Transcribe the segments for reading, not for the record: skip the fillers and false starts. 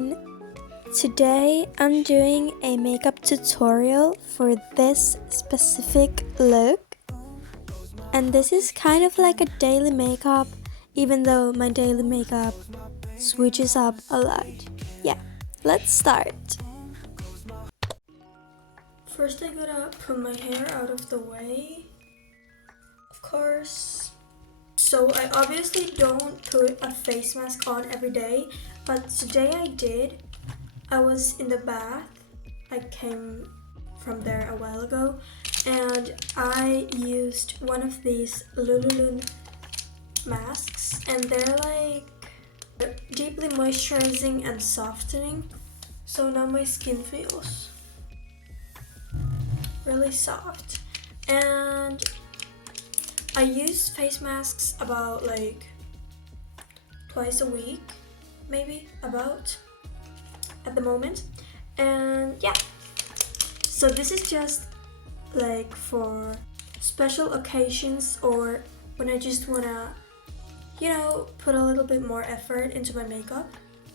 everyone! Today I'm doing a makeup tutorial for this specific look, and this is kind of like a daily makeup, even though my daily makeup switches up a lot. Yeah, let's start! First I gotta put my hair out of the way, of course. So I obviously don't put a face mask on every day, but today I did. I was in the bath. I came from there a while ago, and I used one of these Lululun masks, and they're like deeply moisturizing and softening. So now my skin feels really soft, and I use face masks about like twice a week, maybe, about, at the moment. And yeah, so this is just like for special occasions or when I just wanna, put a little bit more effort into my makeup.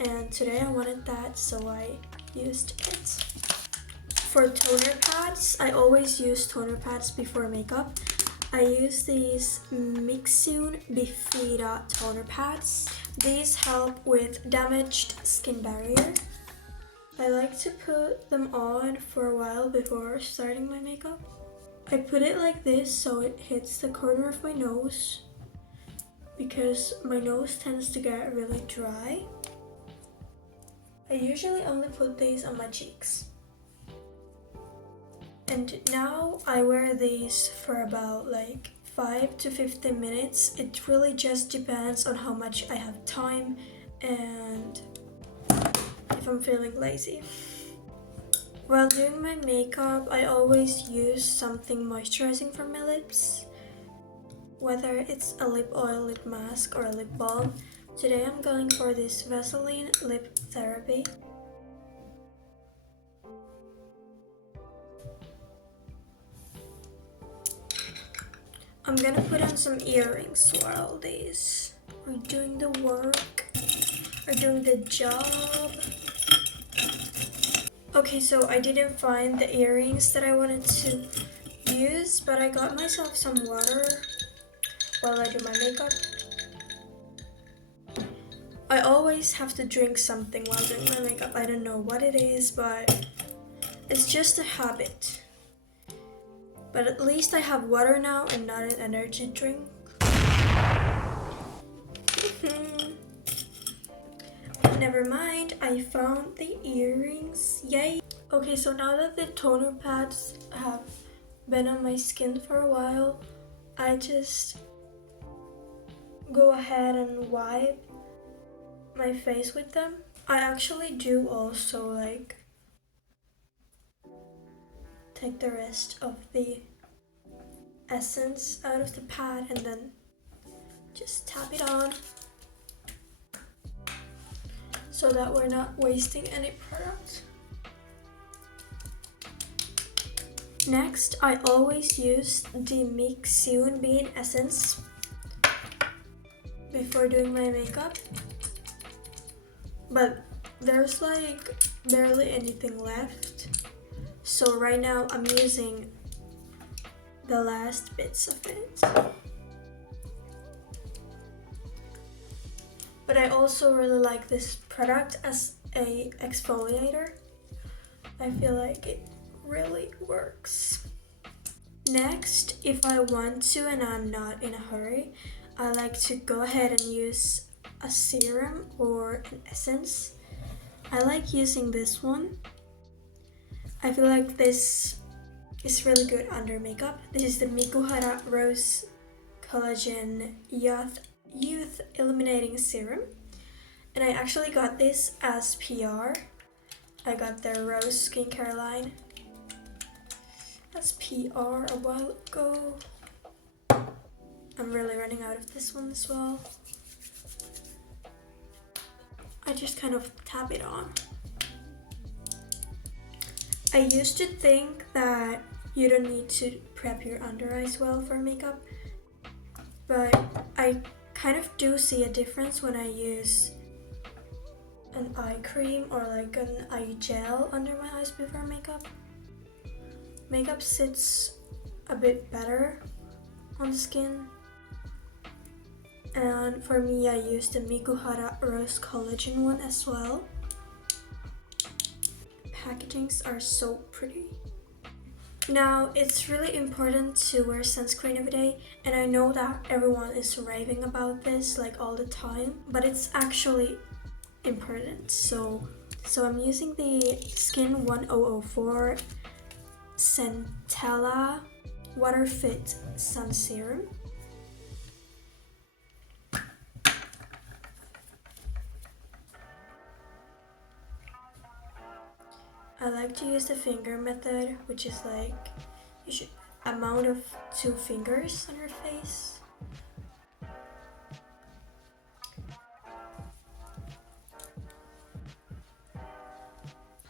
And today I wanted that, so I used it. For toner pads, I always use toner pads before makeup. I use these Mixune Bifida toner pads. These help with damaged skin barrier. I like to put them on for a while before starting my makeup. I put it like this so it hits the corner of my nose because my nose tends to get really dry. I usually only put these on my cheeks. And now I wear these for about like 5 to 15 minutes. It really just depends on how much I have time and if I'm feeling lazy. While doing my makeup, I always use something moisturizing for my lips. Whether it's a lip oil, lip mask, or a lip balm. Today I'm going for this Vaseline Lip Therapy. I'm gonna put on some earrings while these are doing the work, are doing the job. Okay, so I didn't find the earrings that I wanted to use, but I got myself some water while I do my makeup. I always have to drink something while doing my makeup. I don't know what it is, but it's just a habit. But at least I have water now and not an energy drink. Never mind, I found the earrings. Yay! Okay, so now that the toner pads have been on my skin for a while, I just go ahead and wipe my face with them. I actually do also like take the rest of the essence out of the pad and then just tap it on so that we're not wasting any product. Next, I always use the Mixune Bean Essence before doing my makeup, but there's like barely anything left. So right now I'm using the last bits of it. But I also really like this product as a exfoliator. I feel like it really works. Next, if I want to and I'm not in a hurry, I like to go ahead and use a serum or an essence. I like using this one. I feel like this is really good under makeup. This is the Mikuhara Rose Collagen Youth Illuminating Serum. And I actually got this as PR. I got their Rose skincare line as PR a while ago. I'm really running out of this one as well. I just kind of tap it on. I used to think that you don't need to prep your under eyes well for makeup, but I kind of do see a difference when I use an eye cream or like an eye gel under my eyes before makeup. Makeup sits a bit better on the skin. And for me, I use the Mikuhara Rose Collagen one as well. Packagings are so pretty. Now, it's really important to wear sunscreen every day, and I know that everyone is raving about this like all the time, but it's actually important. So I'm using the Skin 1004 Centella Water Fit Sun Serum. I like to use the finger method, which is like you should amount of 2 fingers on your face.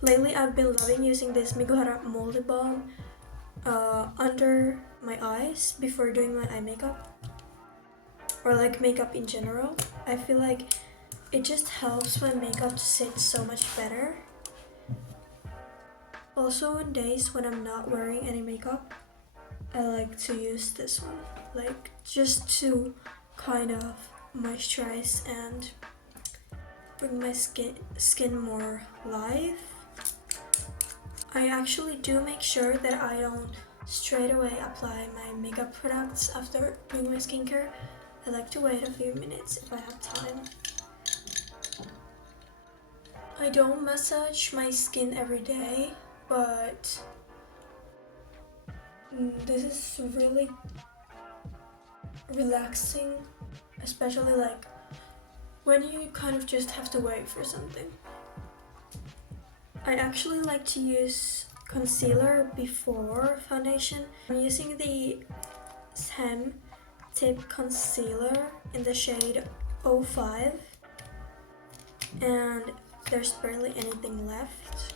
Lately, I've been loving using this Mikuhara Moldy Balm under my eyes before doing my eye makeup, or like makeup in general. I feel like it just helps my makeup to sit so much better. Also, on days when I'm not wearing any makeup, I like to use this one, like just to kind of moisturize and bring my skin more live. I actually do make sure that I don't straight away apply my makeup products after doing my skincare. I like to wait a few minutes if I have time. I don't massage my skin every day, but this is really relaxing, especially like when you kind of just have to wait for something. I actually like to use concealer before foundation. I'm using the Hem Tip Concealer in the shade 05, and there's barely anything left.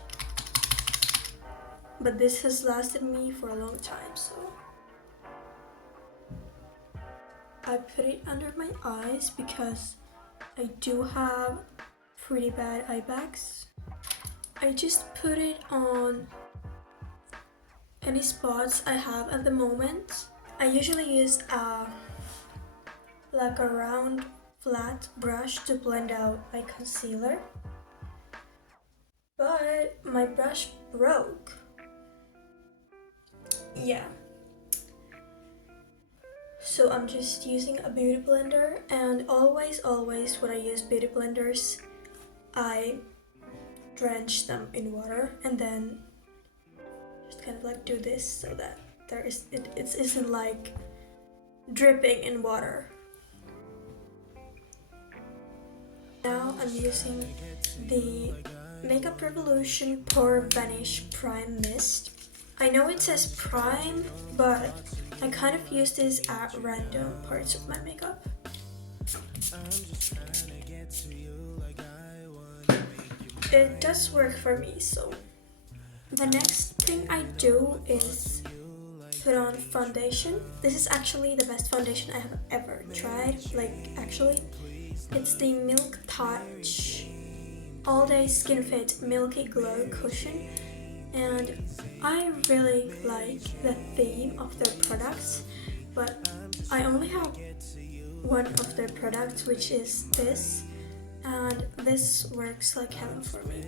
But this has lasted me for a long time, so I put it under my eyes because I do have pretty bad eye bags. I just put it on any spots I have at the moment. I usually use like a round flat brush to blend out my concealer, but my brush broke. Yeah. So I'm just using a beauty blender, and always when I use beauty blenders, I drench them in water and then just kind of like do this so that it isn't like dripping in water. Now I'm using the Makeup Revolution Pore Vanish Prime Mist. I know it says prime, but I kind of use this at random parts of my makeup. It does work for me, so the next thing I do is put on foundation. This is actually the best foundation I have ever tried. Like, actually, it's the Milk Touch All Day Skin Fit Milky Glow Cushion, and I really like the theme of their products, but I only have one of their products, which is this, and this works like heaven for me.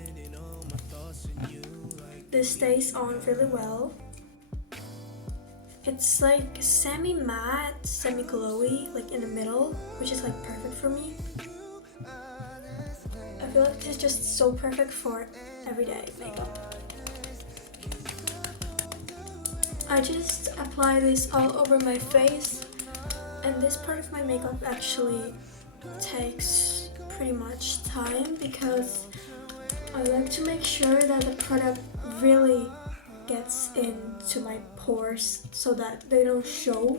This stays on really well. It's like semi-matte, semi-glowy, like in the middle, which is like perfect for me. I feel like this is just so perfect for everyday makeup. I just apply this all over my face, and this part of my makeup actually takes pretty much time because I like to make sure that the product really gets into my pores so that they don't show.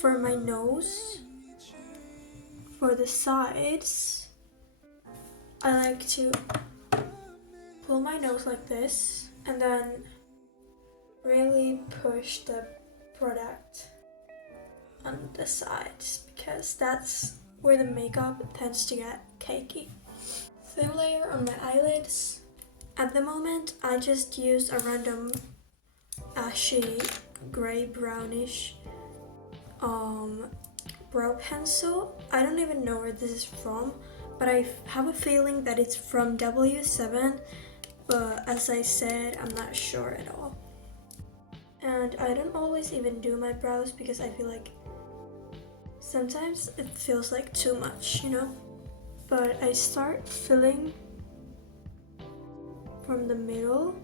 For my nose, for the sides, I like to pull my nose like this and then really push the product on the sides because that's where the makeup tends to get cakey. thin layer on my eyelids. At the moment, I just use a random ashy gray brownish brow pencil. I don't even know where this is from, but I have a feeling that it's from W7, but as I said, I'm not sure at all. And I don't always even do my brows because I feel like sometimes it feels like too much, you know? But I start filling from the middle.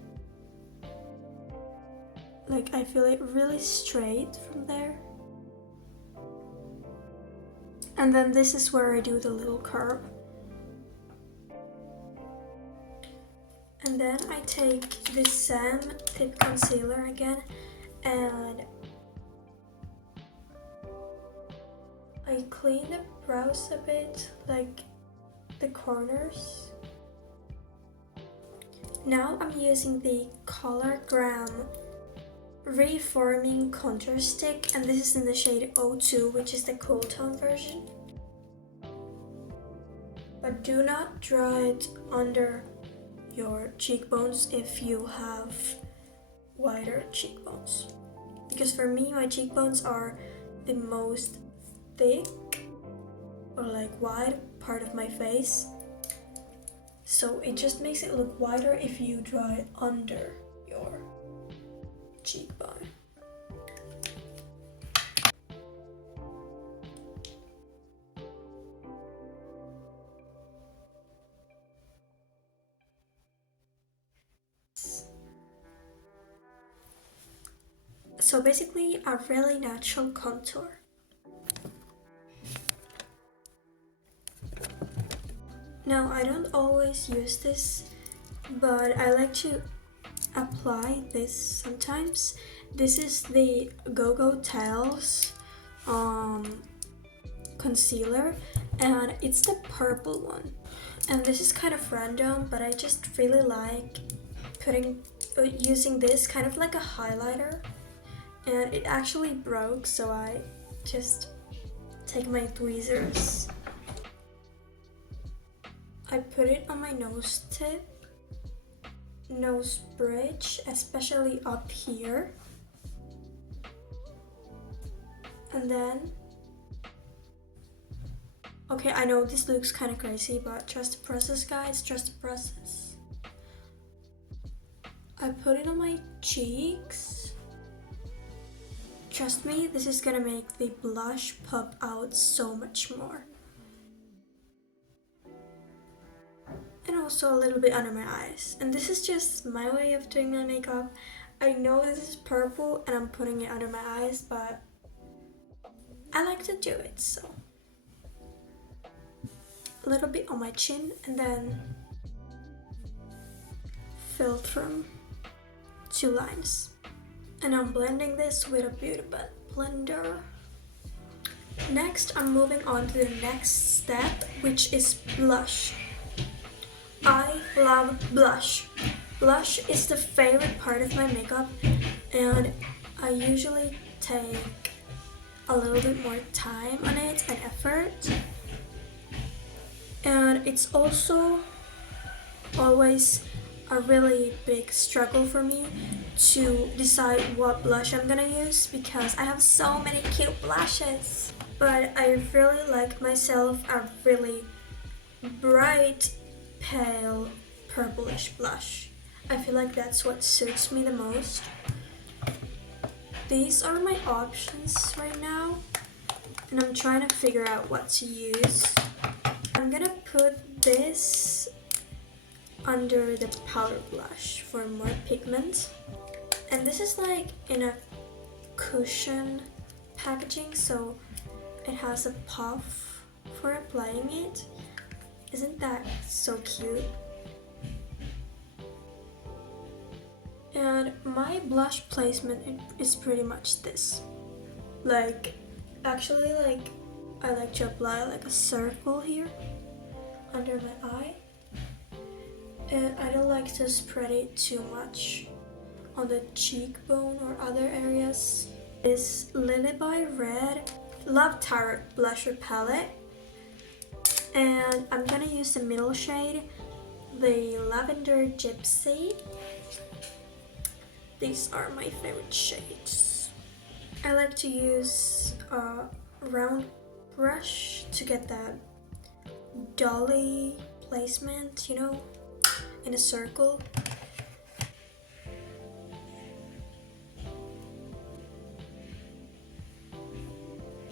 Like I feel it really straight from there. And then this is where I do the little curve. And then I take this Sam Tip Concealer again and I clean the brows a bit, like the corners. Now I'm using the Colorgram Reforming Contour Stick, and this is in the shade 02, which is the cool tone version. But do not draw it under your cheekbones if you have wider cheekbones. Because for me, my cheekbones are the most thick or like wide part of my face. So it just makes it look wider if you draw it under your cheekbone. So basically a really natural contour. Now I don't always use this, but I like to apply this sometimes. This is the Go-Go Tales concealer, and it's the purple one. And this is kind of random, but I just really like using this kind of like a highlighter. And it actually broke, so I just take my tweezers. I put it on my nose tip, nose bridge, especially up here. And then, okay, I know this looks kind of crazy, but trust the process, guys, trust the process. I put it on my cheeks. Trust me, this is gonna make the blush pop out so much more. And also a little bit under my eyes. And this is just my way of doing my makeup. I know this is purple and I'm putting it under my eyes, but I like to do it, so. A little bit on my chin and then fill from 2 lines. And I'm blending this with a beauty blender. Next, I'm moving on to the next step, which is blush. I love blush. Blush is the favorite part of my makeup, and I usually take a little bit more time on it and effort. And it's also always a really big struggle for me to decide what blush I'm gonna use because I have so many cute blushes. But I really like myself a really bright, pale, purplish blush. I feel like that's what suits me the most. These are my options right now, and I'm trying to figure out what to use. I'm gonna put this under the powder blush for more pigment. And this is like in a cushion packaging, so it has a puff for applying it. Isn't that so cute? And my blush placement is pretty much this. Like, actually, like, I like to apply like a circle here under my eye. And I don't like to spread it too much on the cheekbone or other areas. This Lippie Red Love Tarot blusher palette. And I'm gonna use the middle shade, the Lavender Gypsy. These are my favorite shades. I like to use a round brush to get that dolly placement, you know, in a circle.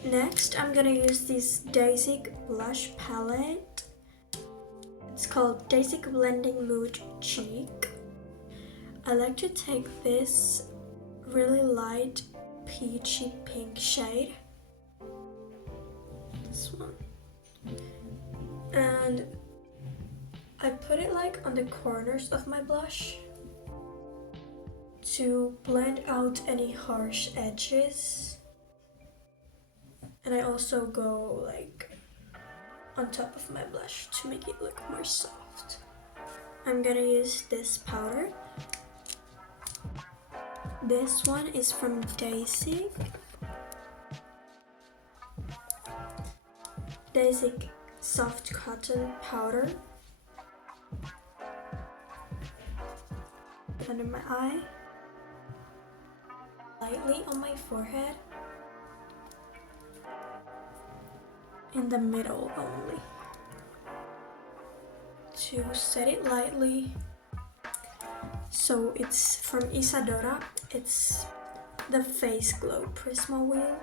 Next, I'm gonna use this Dasique blush palette. It's called Dasique Blending Mood Cheek. I like to take this really light peachy pink shade, this one, and I put it like on the corners of my blush to blend out any harsh edges. And I also go like on top of my blush to make it look more soft. I'm gonna use this powder. This one is from Dasique. Dasique Soft Cotton Powder. Under my eye. Lightly on my forehead. In the middle only. To set it lightly. So it's from Isadora. It's the Face Glow Prisma Wheel.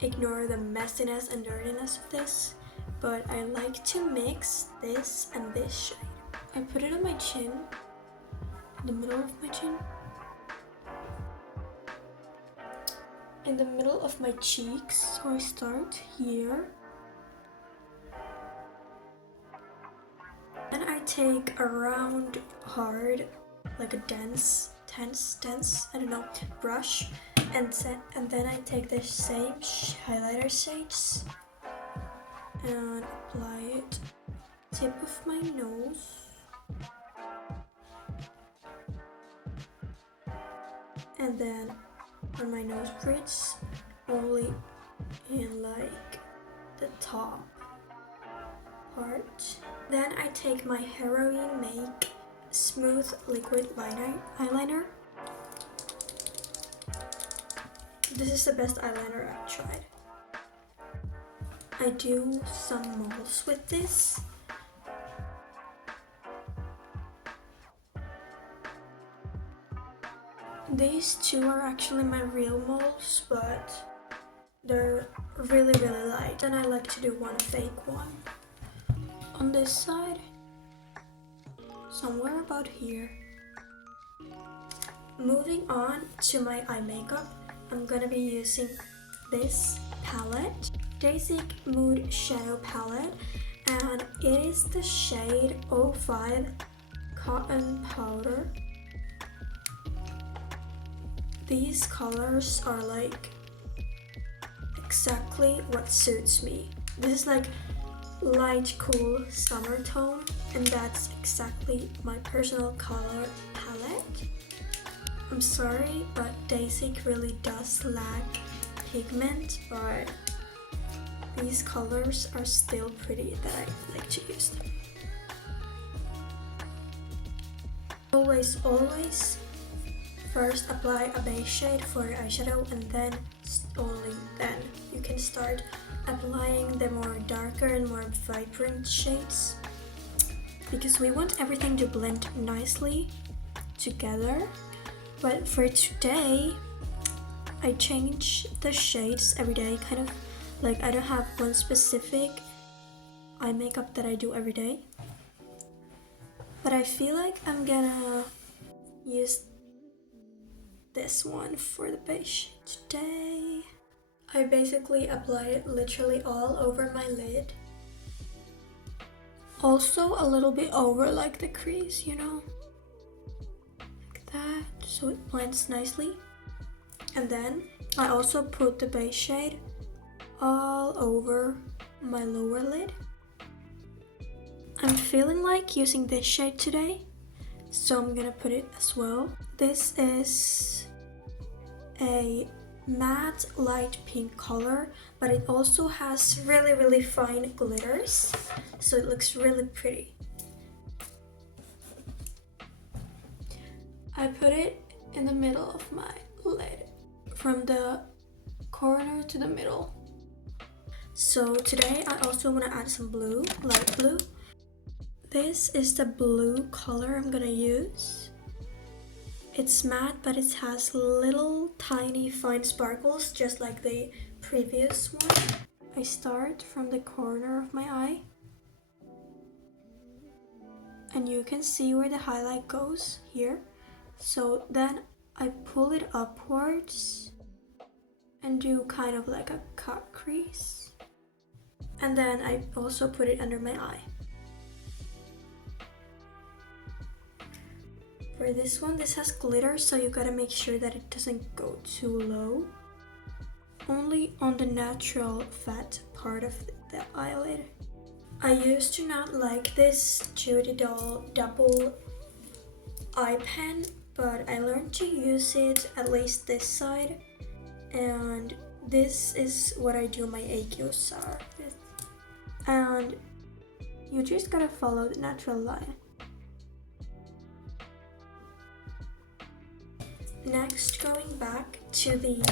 Ignore the messiness and dirtiness of this, but I like to mix this and this shade. I put it on my chin, in the middle of my chin, in the middle of my cheeks. So I start here. Then I take a round, hard, like a dense, I don't know, brush, and then I take the same highlighter shades and apply it tip of my nose. And then on my nose bridge, only in like the top part. Then I take my Heroin Make Smooth Liquid Eyeliner. This is the best eyeliner I've tried. I do some moles with this. These two are actually my real moles, but they're really light. And I like to do one fake one. On this side, somewhere about here. Moving on to my eye makeup, I'm gonna be using this palette, Dasique Mood Shadow Palette, and it is the shade 05 Cotton Powder. These colors are like exactly what suits me. This is like light, cool summer tone, and that's exactly my personal color palette. I'm sorry, but Dasique really does lack pigment, but these colors are still pretty that I like to use them. Always, first apply a base shade for your eyeshadow, and then only then you can start applying the more darker and more vibrant shades, because we want everything to blend nicely together. But for today, I change the shades every day, kind of like I don't have one specific eye makeup that I do every day. But I feel like I'm gonna use this one for the base shade today. I basically apply it literally all over my lid. Also a little bit over like the crease, you know, like that, so it blends nicely. And then I also put the base shade all over my lower lid. I'm feeling like using this shade today, so I'm gonna put it as well. This is a matte light pink color, but it also has really fine glitters, so it looks really pretty. I put it in the middle of my lid, from the corner to the middle. So today I also want to add some blue, light blue. This is the blue color I'm gonna use. It's matte, but it has little tiny fine sparkles, just like the previous one. I start from the corner of my eye, and you can see where the highlight goes here. So then I pull it upwards and do kind of like a cut crease. And then I also put it under my eye. For this one, this has glitter, so you gotta make sure that it doesn't go too low. Only on the natural fat part of the eyelid. I used to not like this judydoll double eye pen, but I learned to use it, at least this side, and this is what I do my AQSR with. And you just gotta follow the natural line. Next, going back to the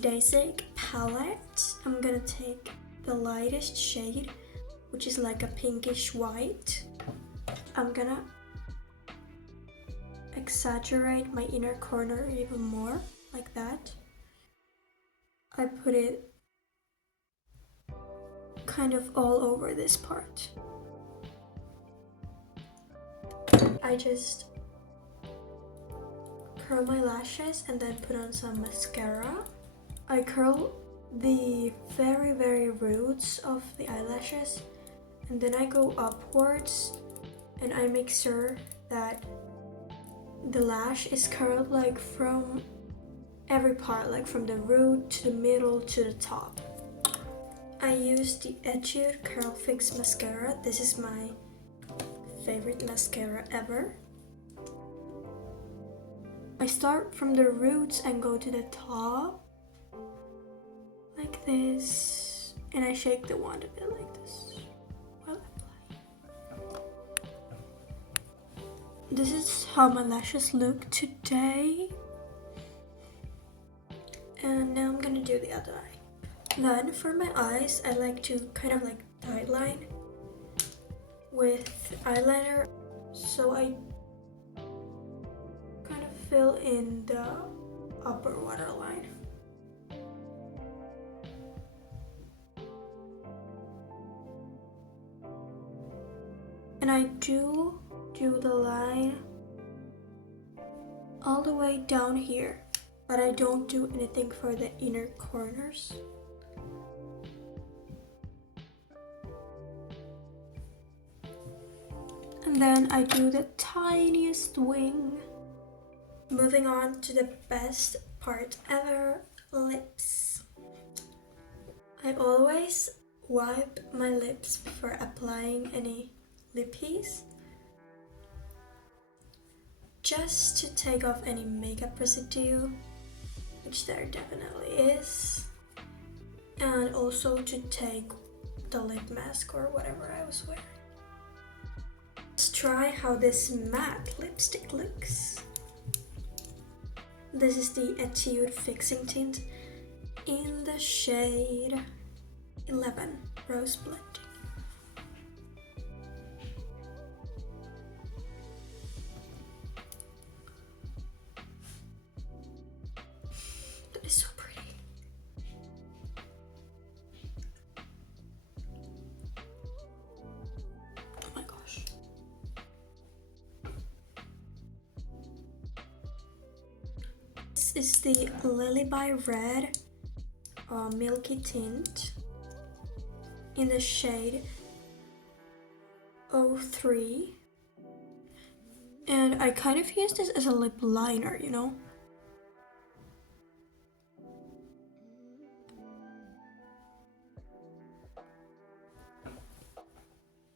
dasique palette, I'm gonna take the lightest shade, which is like a pinkish white. I'm gonna exaggerate my inner corner even more, like that. I put it kind of all over this part. I just curl my lashes and then put on some mascara. I curl the very roots of the eyelashes, and then I go upwards and I make sure that the lash is curled like from every part, like from the root to the middle to the top. I use the Etude Curl Fix mascara. This is my favorite mascara ever. I start from the roots and go to the top, like this, and I shake the wand a bit like this while applying. This is how my lashes look today. And now I'm gonna do the other eye. Then for my eyes, I like to kind of like tightline with eyeliner. So I kind of fill in the upper waterline. And I do the line all the way down here, but I don't do anything for the inner corners. And then I do the tiniest wing. Moving on to the best part ever, lips. I always wipe my lips before applying any lippies, just to take off any makeup residue, which there definitely is, and also to take the lip mask or whatever I was wearing. Let's try how this matte lipstick looks. This is the Etude Fixing Tint in the shade 11, Rose Blending. That is so pretty. Oh my gosh. This is the Lily by Red Milky Tint in the shade 03. And I kind of use this as a lip liner, you know?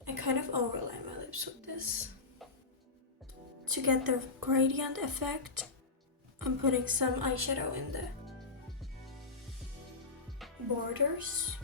I kind of overlay my lips with this. To get the gradient effect, I'm putting some eyeshadow in the borders.